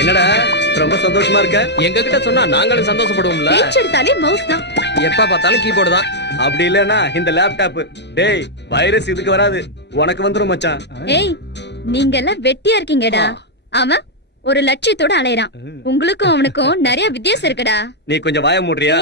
என்னடா ரொம்ப சந்தோஷமா இருக்க? எங்க கிட்ட சொன்னா நாங்களும் சந்தோஷப்படுவோம்ல. எடுத்தாலே மவுஸ் தான், எப்ப பார்த்தாலும் கீபோர்டு தான். அப்படி இல்லன்னா இந்த லேப்டாப். டேய் வைரஸ் இதுக்கு வராது, உனக்கு வந்துரும் மச்சான். ஏய் நீங்க எல்லாம் வெட்டியா இருக்கீங்கடா. அவன் ஒரு லட்சியத்தோட அலையறான். உங்களுக்கும் அவனுக்கும் நிறைய வித்தியாசம் இருக்குடா. நீ கொஞ்சம் வாய மூடுறியா?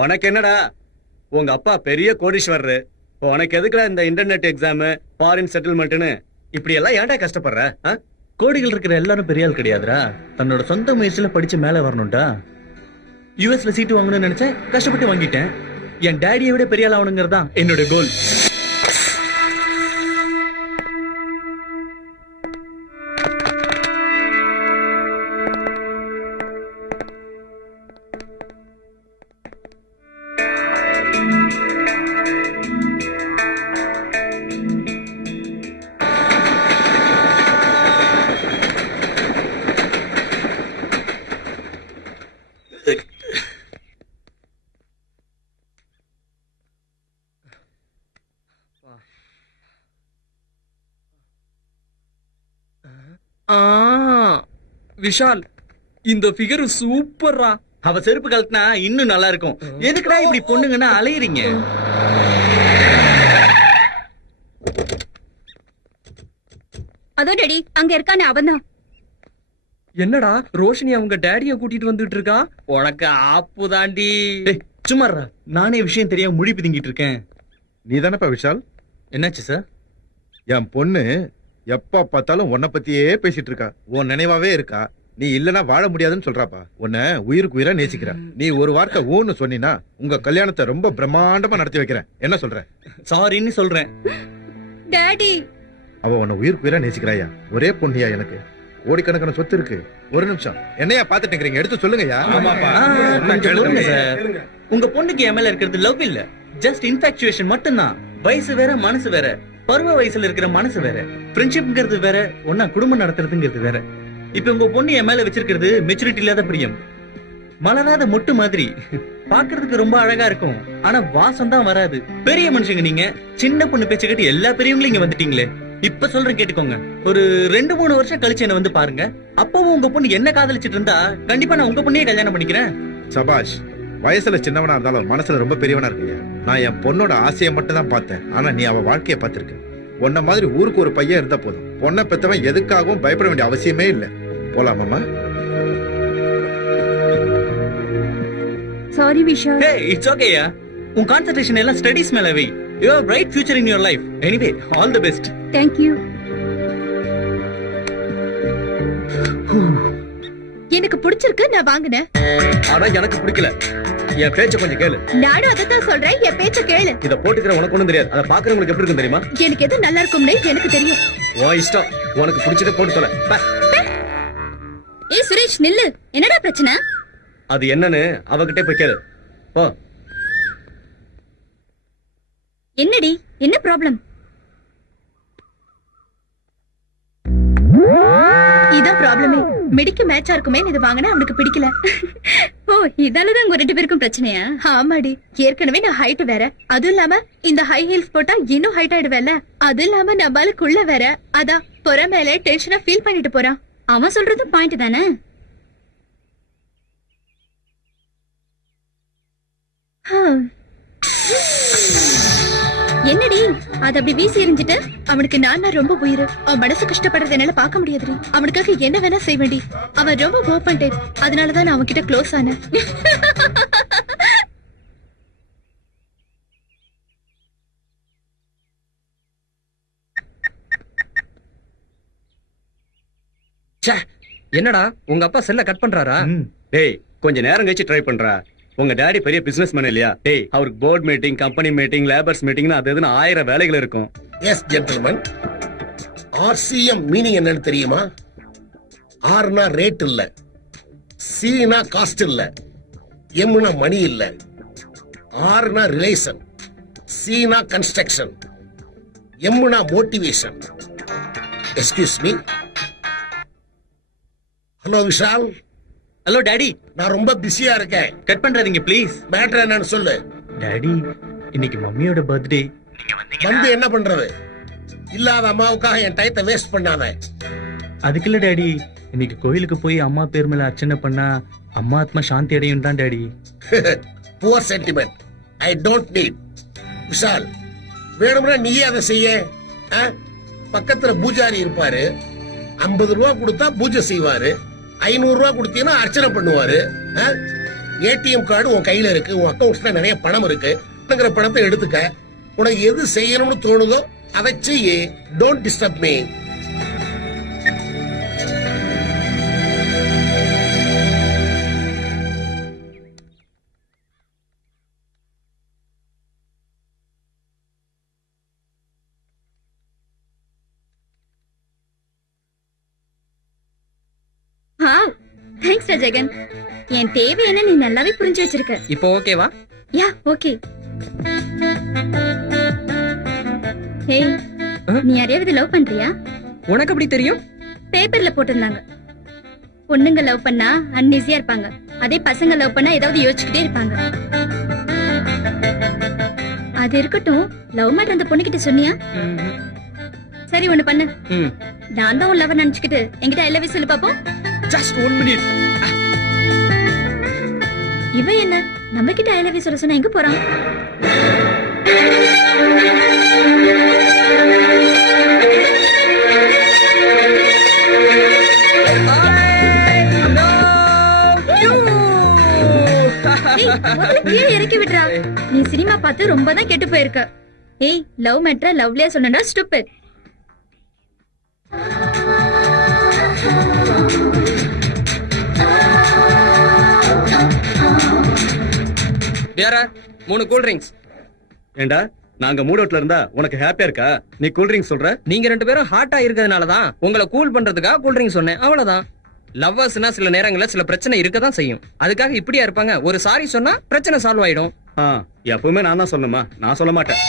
உனக்கு என்னடா, உங்க அப்பா பெரிய கோடீஸ்வரரு. உனக்கு எதுக்குடா இந்த இன்டர்நெட் எக்ஸாம், ஃபாரின் செட்டில்மெண்ட்னு இப்படி எல்லாம் ஏன்டா கஷ்டப்படுற? கோடிகள் இருக்கிற எல்லாரும் பெரிய ஆள் கிடையாதுடா. தன்னோட சொந்த முயற்சியில படிச்சு மேல வரணும்டா. யுஎஸ்ல சீட்டு வாங்கணும்னு நினைச்சேன், கஷ்டப்பட்டு வாங்கிட்டேன். என் டாடியை விட பெரிய ஆள் ஆகணுங்கிறதா என்னோட கோல். விஷால், இந்த ஃபிகர் சூப்பர்ரா. அவ செருப்பு கழட்டினா இன்னும் நல்லா இருக்கும். எதுக்குடா இப்படி பொண்ணுங்கன்னா அலையறீங்க? அதோ டாடி அங்க இருக்கானே அவன்தான். என்னடா ரோஷினி அவங்க டாடிய கூட்டிட்டு வந்துட்டு இருக்கா? உனக்கு ஆப்பு தாண்டி. சும்மாறா, நானே விஷயம் தெரியாம முழி பிதுங்கிட்டு இருக்கேன். நீ தானப்பா விஷால்? என்னாச்சு சார்? என் பொண்ணு எப்ப பார்த்தாலும் உன்னை பத்தியே பேசிட்டு இருக்கா. உன் நினைவாவே இருக்கா. நீ இல்லனா வாழ முடியாதுன்னு சொல்றாப்பா. உன்னை உயிருக்கு உயிரா நேசிக்கிறா. நீ ஒரு வார்த்தை ஊன்னு சொன்னீனா உங்க கல்யாணத்தை ரொம்ப பிரம்மாண்டமா நடத்தி வைக்கிறேன். என்ன சொல்ற? சாரின்னு சொல்றேன். டாடி, அவ உன்னை உயிருக்கு உயிரா நேசிக்கிறாயா. ஒரே பொண்ணியா எனக்கு. கோடிக்கணக்கான சொத்து இருக்கு. ஒரு நிமிஷம் என்னையா பாத்துட்டு இருக்கீங்க? எடுத்து சொல்லுங்கயா. உங்க பொண்ணுக்கு என் மேல இருக்கிறது லவ் இல்ல, ஜஸ்ட் இன்ஃபாக்சுவேஷன் மட்டும்தான். வயசு வேற, மனசு வேற. பருவ வயசுல இருக்கிற மனசு வேற. ஃப்ரெண்ட்ஷிப்ங்கிறது வேற, ஒன்னா குடும்பம் நடத்துறதுங்கிறது வேற. இப்ப உங்க பொண்ணு என் மேல வச்சிருக்கிறது மெச்சூரிட்டி இல்லாத பிரியம். மலராத மொட்டு மாதிரி. பாக்குறதுக்கு ரொம்ப அழகா இருக்கும், ஆனா வாசம் தான் வராது. பெரிய மனுஷங்க நீங்க, சின்ன பொண்ணு பேச்ச கேட்டு எல்லா பெரியவங்களும் இங்க வந்துட்டீங்களே. இப்ப சொல்றேன் கேட்டுக்கோங்க. ஒரு 2-3 வருஷம் கழிச்சு என்ன வந்து பாருங்க. அப்பவும் உங்க பொண்ணு என்ன காதலிச்சிட்டு இருந்தா கண்டிப்பா நான் உங்க பொண்ணையே கல்யாணம் பண்ணிக்கிறேன். சபாஷ். வயசுல சின்னவனா இருந்தாலும் மனசுல ரொம்ப பெரியவனா இருக்கியா. நான் என் பொண்ணோட ஆசையை மட்டும் தான் பார்த்தேன். ஆனா நீ அவ வாழ்க்கைய பார்த்திருக்க. உன்ன மாதிரி ஊருக்கு ஒரு பையன் இருந்தா போதும். பொண்ணை பெத்தவன் எதுக்காகவும் பயப்பட வேண்டிய அவசியமே இல்லை. போலாமாமா? Sorry Vishal. Hey, it's okay யா. உன் கான்சென்ட்ரேஷன் எல்லாம் ஸ்டடீஸ் மேல வை. You have a bright future in your life. Anyway, all the best. Thank you. எனக்கு பிடிச்சிருக்கு, நான் வாங்குனேன். ஆனா எனக்கு பிடிக்கல. என் பேச்ச கொஞ்சம் கேளு. நானும் அதான் சொல்றேன், என் பேச்ச கேளு. இத போட்டுக்கிற உனக்கு ஒண்ணும் தெரியாது. அத பாக்குறவங்களுக்கு எப்படி இருக்கும் தெரியுமா? எனக்கு எது நல்லா இருக்கும்னு எனக்கு தெரியும். உன் இஷ்டம். உனக்கு பிடிச்சத போட்டு தொலை. ஏய் சுரேஷ் நில்லு. என்னடா பிரச்சனை? அது என்னன்னு அவகிட்ட போய் கேளு. போ. என்னடி, என்ன ப்ராப்ளம்? இதான் ப்ராப்ளமே. மெடிக்கு மேட்சா இருக்குமே இது வாங்கினா அவனுக்கு பிடிக்கல. ஓ இதாலதான் உங்க 2 பேருக்கும் பிரச்சனையா? ஆமாடி, ஏற்கனவே நான் ஹைட் வேற. அதுவும் இல்லாம இந்த ஹை ஹீல்ஸ் போட்டா இன்னும் ஹைட் ஆயிடுவேல. அது இல்லாம நம்மளுக்குள்ள வேற. அதான் புற மேல டென்ஷனா ஃபீல் பண்ணிட்டு போறான். அவன் சொல்றது பாயிண்ட் தானே. என்னடி அது அப்படி வீசி எறிஞ்சிட்டு? அவனுக்கு நான் ரொம்ப உயிர். அவன் மனசு கஷ்டப்படுறது என்னால பார்க்க முடியாதுடி. அவனுக்காக என்ன வேணா செய்வேண்டி. அவன் ரொம்ப ஓபன் டைப். அதனாலதான் நான் அவன்கிட்ட க்ளோஸ் ஆனேன். என்னடா உங்க அப்பா செல்ல கட் பண்றாரா? டேய் கொஞ்ச நேரம் கழிச்சு ட்ரை பண்றா. உங்க டாடி பெரிய பிசினஸ் மேன் இல்லையா? டேய் அவருக்கு board meeting, company meeting, labours மீட்டிங்னு அது எதுன்னு 1000 வேலைகள் இருக்கும். S gentleman. RCM மீனிங் என்னன்னு தெரியுமா? ஆர்னா ரேட் இல்ல, சீனா காஸ்ட் இல்ல, எம்னா மணி இல்ல, ஆர்னா ரிலேஷன், சீனா கன்ஸ்ட்ரக்ஷன், எம்னா motivation. Excuse me. Hello Vishal. Hello daddy. நான் ரொம்ப பிஸியா இருக்கேன். Cut பண்றாதீங்க please. மேட்டர் என்னன்னு சொல்லு. டாடி இன்னைக்கு மம்மியோட பர்த்டே. வந்து என்ன பண்றது? இல்லாத அம்மாவுக்காக என் டயத்தை வேஸ்ட் பண்ணாத. அதுக்கு இல்ல டாடி, இன்னைக்கு கோயிலுக்கு போய் அம்மா பேர் மேல அர்ச்சனை பண்ணா அம்மா ஆத்மா சாந்தி அடையும் தான் daddy. Poor sentiment. I don't need. Vishal, வேணும்னா நீயே அதை செய்ய. ஆ? பக்கத்துல பூஜாரி இருப்பாரு. 50 ரூபா கொடுத்தா பூஜை செய்வாரு. 500 ரூபா கொடுத்தீங்கன்னா அர்ச்சனை பண்ணுவாரு. ஏடிஎம் கார்டு உன் கையில இருக்கு, உன் அக்கௌண்ட்ஸ்ல நிறைய பணம் இருக்கு. பணத்தை எடுத்துக்க. உனக்கு எது செய்யணும்னு தோணுதோ அதை செய்ய. Don't disturb me. Thanks Jagan. என் தேவை என்ன நீ நல்லாவே புரிஞ்சு வச்சிருக்க. இப்போ ஓகேவா? Yeah okay. ஹேய், நீ யாரையாவது லவ் பண்றியா? உனக்கு எப்படி தெரியும்? பேப்பர்ல போட்டிருந்தாங்க. பொண்ணுங்க லவ் பண்ணா அன்ஈஸியா இருப்பாங்க, அதே பசங்க லவ் பண்ணா ஏதாவது யோசிச்சுக்கிட்டே இருப்பாங்க. அது இருக்கட்டும், லவ் மேட்டர் அந்த பொண்ணுகிட்ட சொன்னியா? சரி ஒண்ணு பண்ணு, நான் தான் உன் லவர் நினைச்சுக்கிட்டு என்கிட்ட ஐ லவ் யூ சொல்லு பாப்போம். Just 1 minute. இவ என்ன நம்ம கிட்ட ஐ லவ் யூ சொல்ல சொன்னா எங்க போறான்? இறக்கி விடுறா. நீ சினிமா பார்த்து ரொம்ப தான் கெட்டு போயிருக்க. ஏய், லவ் மேட்டரா லவ்லியா சொன்னா ஸ்டூபிட். டியரா 3 cool drinks. ஏண்டா நாங்க மூடோட்ல இருந்தா உனக்கு ஹாப்பியா இருக்கா? நீ கூல் ட்ரிங்க்ஸ் சொல்ற? நீங்க 2 பேரும் ஹாட்டா இருக்கிறதுனால தான் உங்களை கூல் பண்றதுக்காக கூல் ட்ரிங்க்ஸ் சொன்னேன், அவ்வளவுதான். லவ்வர்ஸ்னா சில நேரங்கள்ல சில பிரச்சனை இருக்க தான் செய்யும். அதுக்காக இப்படியா இருப்பாங்க? ஒரு சாரி சொன்னா பிரச்சனை சால்வ் ஆயிடும். எப்பவுமே நான் தான் சொல்லணுமா? நான் சொல்ல மாட்டேன்.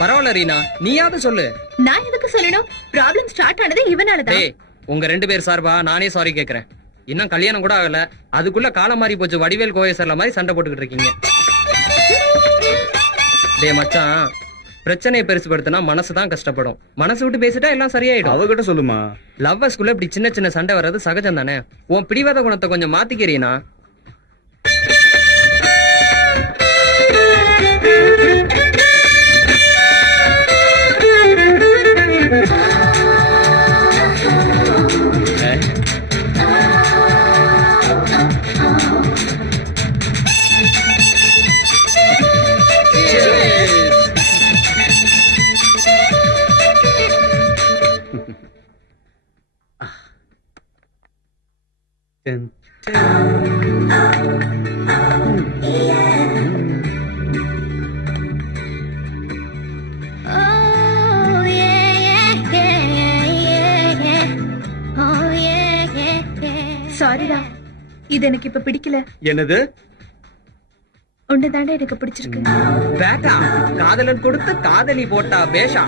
பரவாயில்ல ரீனா, நீயாவது சொல்லு. நான் எதுக்கு சொல்லணும்? ப்ராப்ளம் ஸ்டார்ட் ஆனது இவனாலதான். டேய், உங்க 2 பேர் சார்பா நானே சாரி கேக்குறேன். இன்னும் கல்யாணம் கூட ஆகல, அதுக்குள்ள காலம் மாறி போச்சு. வடிவேல் கோயசர்ல மாதிரி சண்டை போட்டுக்கிட்டு இருக்கீங்க. டேய் மச்சான், பிரச்சனையை பெருசுபடுத்தினா மனசுதான் கஷ்டப்படும். மனசு விட்டு பேசிட்டா எல்லாம் சரியாயிடும். அவகிட்ட சொல்லுமா. லவ்வர்ஸ்குள்ள இப்படி சின்ன சின்ன சண்டை வர்றது சகஜம் தானே. உன் பிடிவாத குணத்தை கொஞ்சம் மாத்திக்கிறீனா? சாரிடா, இது எனக்கு இப்ப பிடிக்கல. என்னது? ஒண்ணுதானே எனக்கு பிடிச்சிருக்கு. பேட்டா, காதலன் கொடுத்து காதலி போட்டா பேஷா.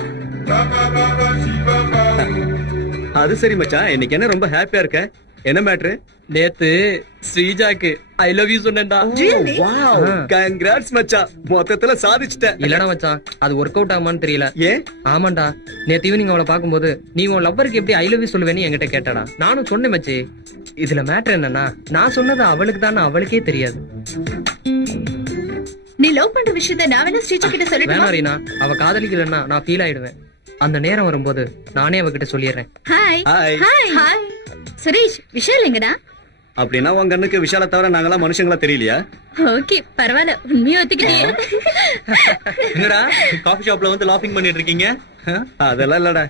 அது சரி மச்சான், இன்னைக்கு என்ன ரொம்ப ஹாப்பியா இருக்க? என்ன மேட்ரு? நேத்து ஸ்ரீஜாக்கு ஐ லவ் யூ சொன்னேன்டா. வாவ், கங்க்ராட்ஸ் மச்சான், மொத்தத்துல சாதிச்சிட்ட. இல்லடா மச்சான், அது ஒர்க் அவுட் ஆகுமான்னு தெரியல. ஏன்? ஆமாண்டா, நேத்து ஈவினிங் அவளை பாக்கும்போது நீ உன் லவ்வருக்கு எப்படி ஐ லவ் யூ சொல்லுவேன்னு என்கிட்ட கேட்டாடா. நானும் சொன்னேன் மச்சி. இதுல மேட்டர் என்னன்னா, நான் சொன்னது அவளுக்கு தானே அவளுக்கே தெரியாது. நீ லவ் பண்ற விஷயத்த நான் வேணா ஸ்ரீஜா கிட்ட சொல்லட்டுமா? வேணாம் ரீனா, அவ காதலிக்கலன்னா நான் ஃபீல் ஆயிடுவேன். அந்த நேரம் வரும்போது நானே அவகிட்ட சொல்லிடுறேன். Hi hi. Hi hi. Suresh, விஷயம் எங்கடா? அப்படின்னா உங்க கண்ணுக்கு விஷால தவிர நாங்கெல்லாம் மனுஷங்களா தெரியலையா? ஓகே, பரவாயில்ல, உண்மையா ஒத்துக்கிட்டே. என்னடா காஃபி ஷாப்ல வந்து லாஃபிங் பண்ணிட்டு இருக்கீங்க? அதெல்லாம் இல்லடா.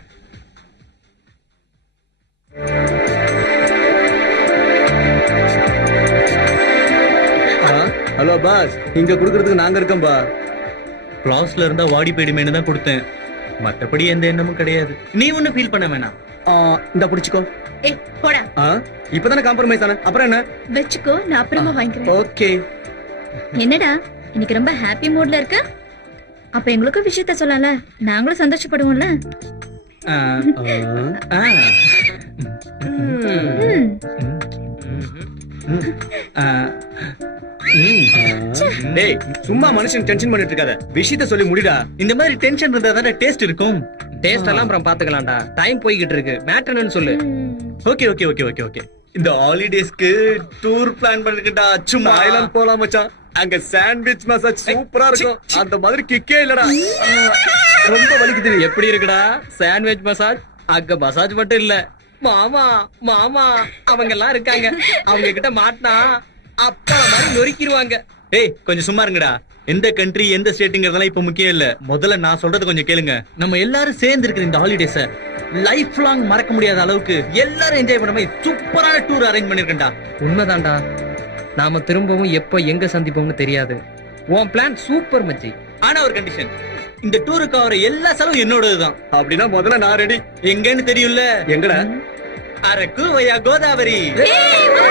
ஹலோ பாஸ், இங்க குடுக்கறதுக்கு நாங்க இருக்கோம்பா. கிளாஸ்ல இருந்தா வாடி போயிடுமேனு தான் கொடுத்தேன், மத்தபடி எந்த எண்ணமும் கிடையாது. நீ ஒண்ணு ஃபீல் பண்ண வேணாம். இந்த புடிச்சுக்கோ. ஏய் போடா. இப்பதானே காம்ப்ரமைஸ் ஆன, அப்புறம் என்ன? வெச்சுக்கோ, நான் அப்புறமா வாங்கிக்கிறேன். ஓகே. என்னடா இன்னைக்கு ரொம்ப ஹாப்பி மூட்ல இருக்க? அப்ப எங்களுக்கும் விஷயத்த சொல்லல, நாங்களும் சந்தோஷப்படுவோம்ல. டேய், சும்மா மனுஷன் டென்ஷன் பண்ணிட்டு இருக்காத, விஷயத்த சொல்லி முடிடா. இந்த மாதிரி டென்ஷன் இருந்தா தானே டேஸ்ட் இருக்கும். டேஸ்ட் எல்லாம் அப்புறம் பாத்துக்கலாம்டா. டைம் போய்கிட்டு இருக்கு. மேட்டர் என்னன்னு சொல்லு. Okay okay okay okay okay இந்த ஹாலிடேஸ்க்கு டூர் பிளான் பண்ணிருக்கா. சும்மா தாய்லாந்து போலாம் மச்சான். அங்க சாண்ட்விச் மசாஜ் சூப்பரா இருக்கும். அந்த மாதிரி கிக்கே இல்லடா. ரொம்ப வலிக்குது. எப்படி இருக்குடா சாண்ட்விச் மசாஜ்? அங்க மசாஜ் மட்டும் இல்ல மாமா மாமா அவங்க எல்லாம் இருக்காங்க. அவங்க கிட்ட மாட்டினா அப்பா மாதிரி நொறுக்கிடுவாங்க. ஏய் கொஞ்சம் சும்மா இருங்கடா. எந்த கண்ட்ரி எந்த ஸ்டேட்டுங்கிறதெல்லாம் இப்ப முக்கியம் இல்ல. முதல்ல நான் சொல்றது கொஞ்சம் கேளுங்க. நம்ம எல்லாரும் சேர்ந்து இருக்கிற இந்த ஹாலிடேஸ லைஃப் லாங் மறக்க முடியாத அளவுக்கு எல்லாரும் என்ஜாய் பண்ண மாதிரி சூப்பரான டூர் அரேஞ்ச் பண்ணிருக்கேன்டா. உண்மைதான்டா. நாம திரும்பவும் எப்ப எங்க சந்திப்போம்னு தெரியாது. உன் பிளான் சூப்பர் மச்சி. ஆனா ஒரு கண்டிஷன், இந்த டூருக்கு ஆகிற எல்லா செலவும் என்னோடதுதான். அப்படின்னா முதல்ல நான் ரெடி. எங்கன்னு தெரியும்ல? எங்கடா? அரக்கு வயா கோதாவரி. ஏய், வா.